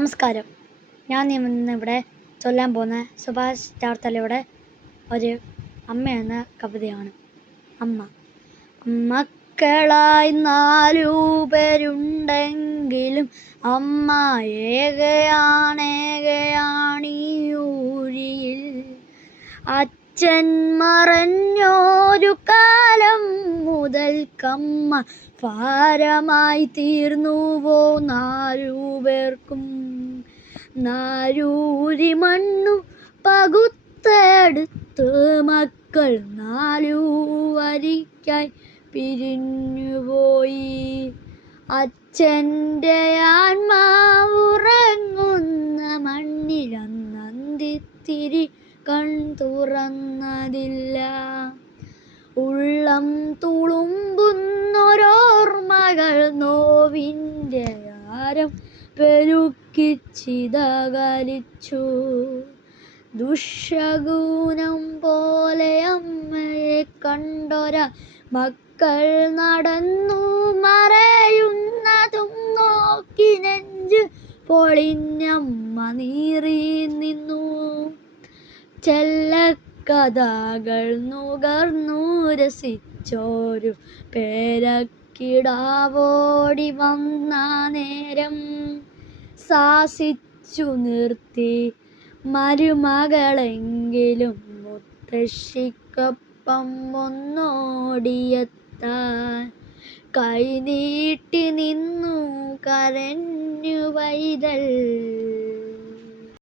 നമസ്കാരം. ഞാൻ ഇന്നിവിടെ ചൊല്ലാൻ പോകുന്ന സുഭാഷ് ചാർത്തലയുടെ ഒരു അമ്മ കവിതയാണ്. അമ്മ. മക്കളായി 4 പേരുണ്ടെങ്കിലും അമ്മ ഏകയാണീ ഊഴിയിൽ. അച്ഛൻ മറഞ്ഞൊരു കാലം മുതൽക്കമ്മ ഭാരമായി തീർന്നുവോ 4 പേർക്കും. നാരൂരി മണ്ണു പകുത്തെടുത്ത് മക്കൾ 4 വരിക്കായി പിരിഞ്ഞുപോയി. അച്ഛൻ്റെ ആത്മാവുറങ്ങുന്ന മണ്ണിൽ അന്തിത്തിരി കൺ തുറന്നതില്ല. ഉള്ളം തുളുമ്പുന്നോരോർമ്മകൾ നോവിൻ്റെ ആരം പെരുക്കി ചിതകലിച്ചു. ദുശ്ശകുനം പോലെ അമ്മയെ കണ്ടൊര മക്കൾ നടന്നു മറയുന്നതും നോക്കി നെഞ്ച് പൊളിഞ്ഞമ്മ നീറി നിന്നു. ചെല്ലക്കഥകൾ നുകർന്നു രസിച്ചോരു പേരക്കിടാവോടി വന്ന നേരം ശാസിച്ചു നിർത്തി മരുമകളെങ്കിലും മുത്തശ്ശിക്കൊപ്പം ഒന്നോടിയെത്താൻ. കൈനീട്ടി നിന്നു കരഞ്ഞു പൈതൽ.